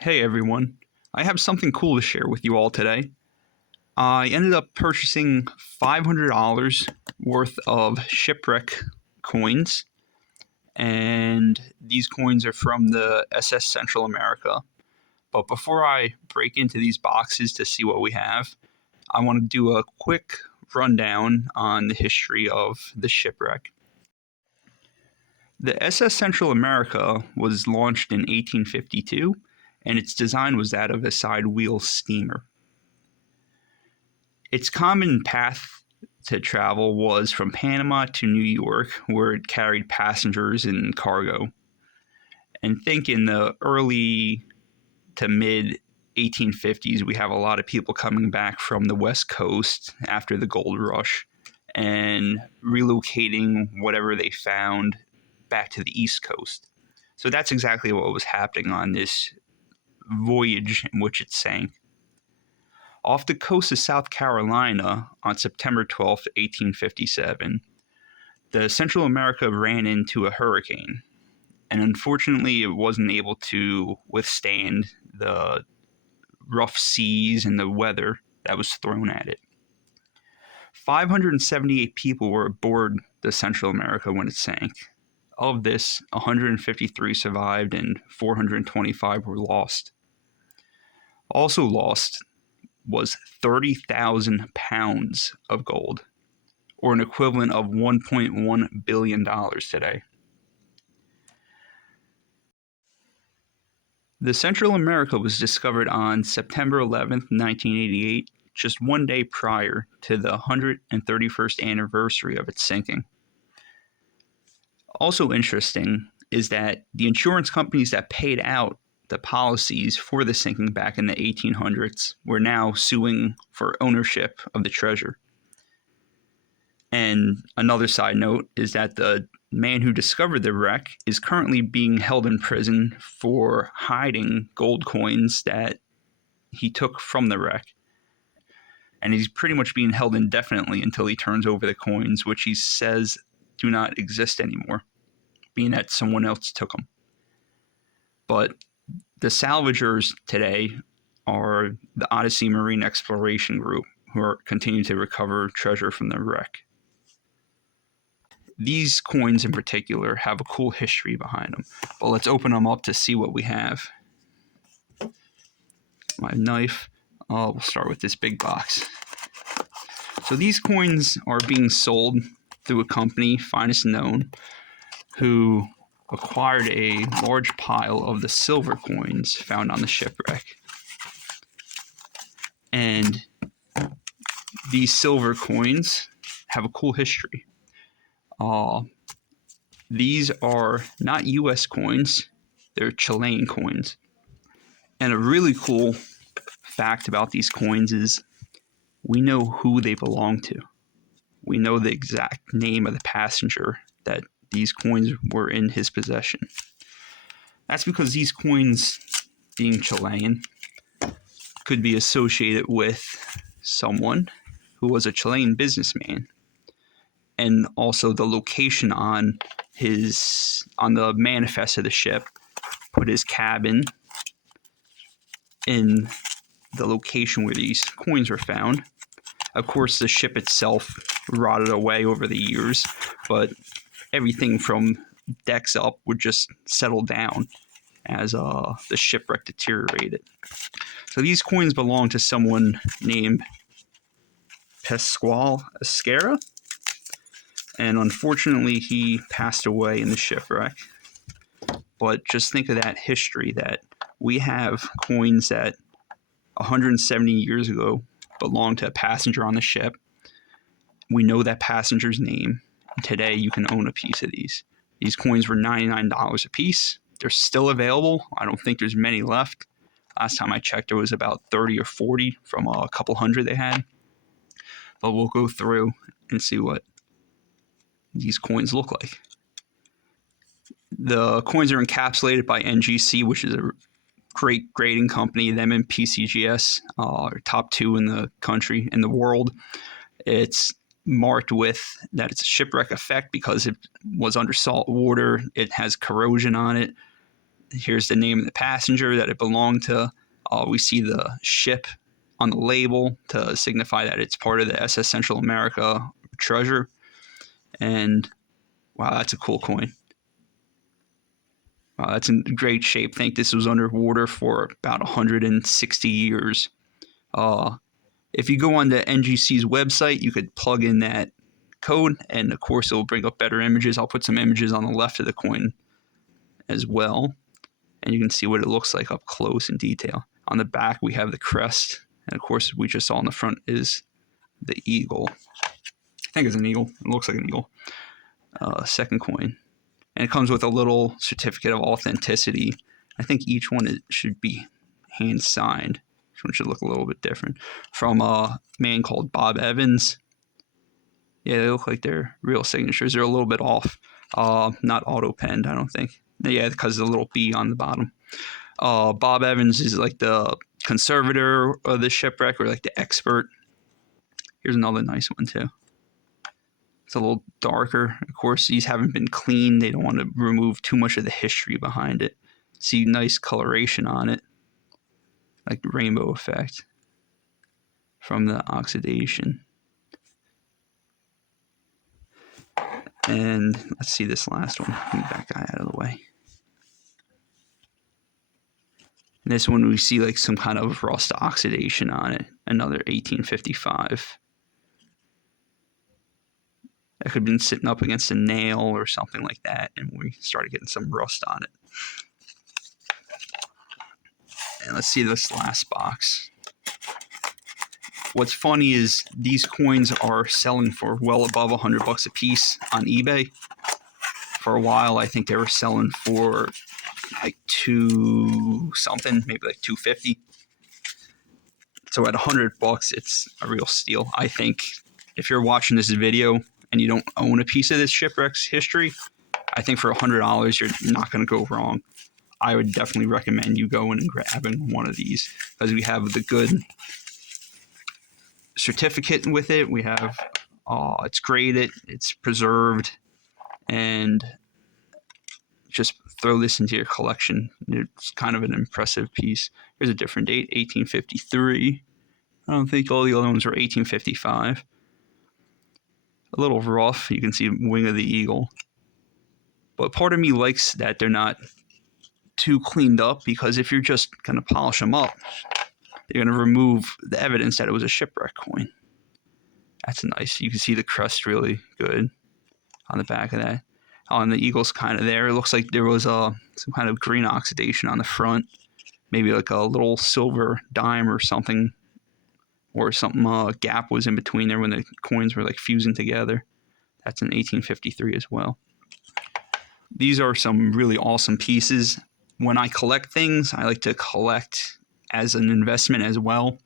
Hey everyone, I have something cool to share with you all today. I ended up purchasing $500 worth of Shipwreck coins, and these coins are from the SS Central America. But before I break into these boxes to see what we have, I want to do a quick rundown on the history of the Shipwreck. The SS Central America was launched in 1852, and its design was that of a side wheel steamer. Its common path to travel was from Panama to New York, where it carried passengers and cargo. And think in the early to mid 1850s, we have a lot of people coming back from the West Coast after the gold rush and relocating whatever they found back to the East Coast. So that's exactly what was happening on this voyage in which it sank. Off the coast of South Carolina on September 12th, 1857, the Central America ran into a hurricane, and unfortunately, it wasn't able to withstand the rough seas and the weather that was thrown at it. 578 people were aboard the Central America when it sank. Of this, 153 survived and 425 were lost. Also lost was 30,000 pounds of gold, or an equivalent of $1.1 billion today. The Central America was discovered on September 11th, 1988, just one day prior to the 131st anniversary of its sinking. Also interesting is that the insurance companies that paid out the policies for the sinking back in the 1800s were now suing for ownership of the treasure. And another side note is that the man who discovered the wreck is currently being held in prison for hiding gold coins that he took from the wreck. And he's pretty much being held indefinitely until he turns over the coins, which he says do not exist anymore, being that someone else took them. But the salvagers today are the Odyssey Marine Exploration Group, who are continuing to recover treasure from the wreck. These coins in particular have a cool history behind them, but let's open them up to see what we have. My knife. We'll start with this big box. So these coins are being sold through a company, Finest Known, who acquired a large pile of the silver coins found on the shipwreck. And these silver coins have a cool history. These are not US coins, they're Chilean coins. And a really cool fact about these coins is we know who they belong to. We know the exact name of the passenger that these coins were in his possession. That's because these coins, being Chilean, could be associated with someone who was a Chilean businessman. And also the location on the manifest of the ship put his cabin in the location where these coins were found. Of course, the ship itself rotted away over the years, but everything from decks up would just settle down as the shipwreck deteriorated. So these coins belong to someone named Pascual Esquerra, and unfortunately he passed away in the shipwreck. But just think of that history, that we have coins that 170 years ago belonged to a passenger on the ship. We know that passenger's name. And today you can own a piece of these. These coins were $99 a piece. They're still available. I don't think there's many left. Last time I checked, there was about 30 or 40 from a couple hundred they had. But we'll go through and see what these coins look like. The coins are encapsulated by NGC, which is a great grading company. Them and PCGS are top two in the country, in the world. It's marked with that it's a shipwreck effect because it was under salt water. It has corrosion on it. Here's the name of the passenger that it belonged to. We see the ship on the label to signify that it's part of the SS Central America treasure. And wow, that's a cool coin. Wow, that's in great shape. I think this was underwater for about 160 years. If you go on the NGC's website, you could plug in that code, and of course, it will bring up better images. I'll put some images on the left of the coin as well, and you can see what it looks like up close in detail. On the back, we have the crest, and of course, we just saw on the front is the eagle. I think it's an eagle. It looks like an eagle. Second coin. And it comes with a little certificate of authenticity. I think each one should be hand signed. Each one should look a little bit different. From a man called Bob Evans. Yeah, they look like they're real signatures. They're a little bit off. Not auto penned, I don't think. Yeah, because of the little B on the bottom. Bob Evans is like the conservator of the shipwreck, or like the expert. Here's another nice one too. It's a little darker. Of course, these haven't been cleaned. They don't want to remove too much of the history behind it. See nice coloration on it, like the rainbow effect from the oxidation. And let's see this last one. Move that guy out of the way. And this one, we see like some kind of rust oxidation on it. Another 1855. That could have been sitting up against a nail or something like that, and we started getting some rust on it. And let's see this last box. What's funny is these coins are selling for well above $100 a piece on eBay. For a while, I think they were selling for like $2 something, maybe like $250. So at $100, it's a real steal. I think if you're watching this video and you don't own a piece of this shipwreck's history, I think for $100, you're not going to go wrong. I would definitely recommend you going and grabbing one of these, because we have the good certificate with it. We have, it's graded, it's preserved, and just throw this into your collection. It's kind of an impressive piece. Here's a different date, 1853. I don't think all the other ones were 1855. A little rough. You can see wing of the eagle. But part of me likes that they're not too cleaned up, because if you're just going to polish them up, you're going to remove the evidence that it was a shipwreck coin. That's nice. You can see the crest really good on the back of that. Oh, and the eagle's kind of there. It looks like there was some kind of green oxidation on the front. Maybe like a little silver dime or something. Or something, gap was in between there when the coins were like fusing together. That's in 1853 as well. These are some really awesome pieces. When I collect things, I like to collect as an investment as well.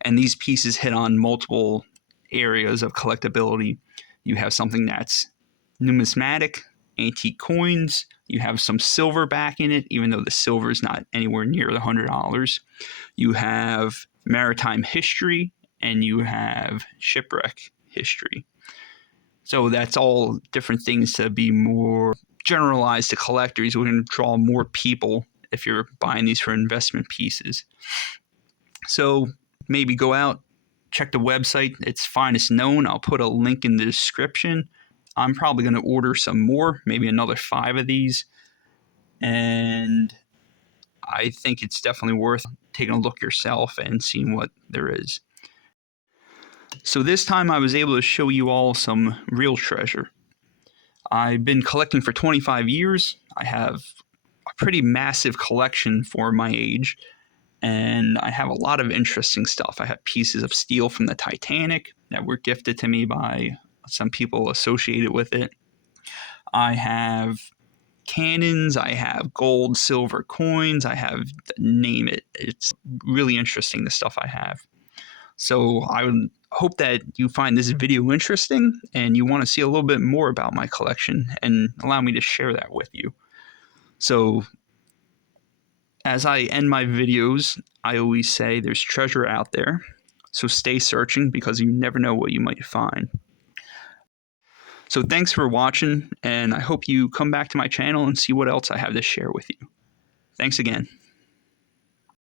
And these pieces hit on multiple areas of collectability. You have something that's numismatic, antique coins. You have some silver back in it, even though the silver is not anywhere near the $100. You have maritime history, and you have shipwreck history. So that's all different things to be more generalized to collectors. We're going to draw more people if you're buying these for investment pieces. So maybe go out, check the website. It's Finest Known. I'll put a link in the description. I'm probably going to order some more, maybe another 5 of these. And I think it's definitely worth taking a look yourself and seeing what there is. So this time I was able to show you all some real treasure. I've been collecting for 25 years. I have a pretty massive collection for my age, and I have a lot of interesting stuff. I have pieces of steel from the Titanic that were gifted to me by some people associated with it. I have cannons, I have gold, silver coins, I have, name it. It's really interesting, the stuff I have. So I would hope that you find this video interesting and you want to see a little bit more about my collection and allow me to share that with you. So as I end my videos, I always say there's treasure out there. So stay searching, because you never know what you might find. So thanks for watching, and I hope you come back to my channel and see what else I have to share with you. Thanks again.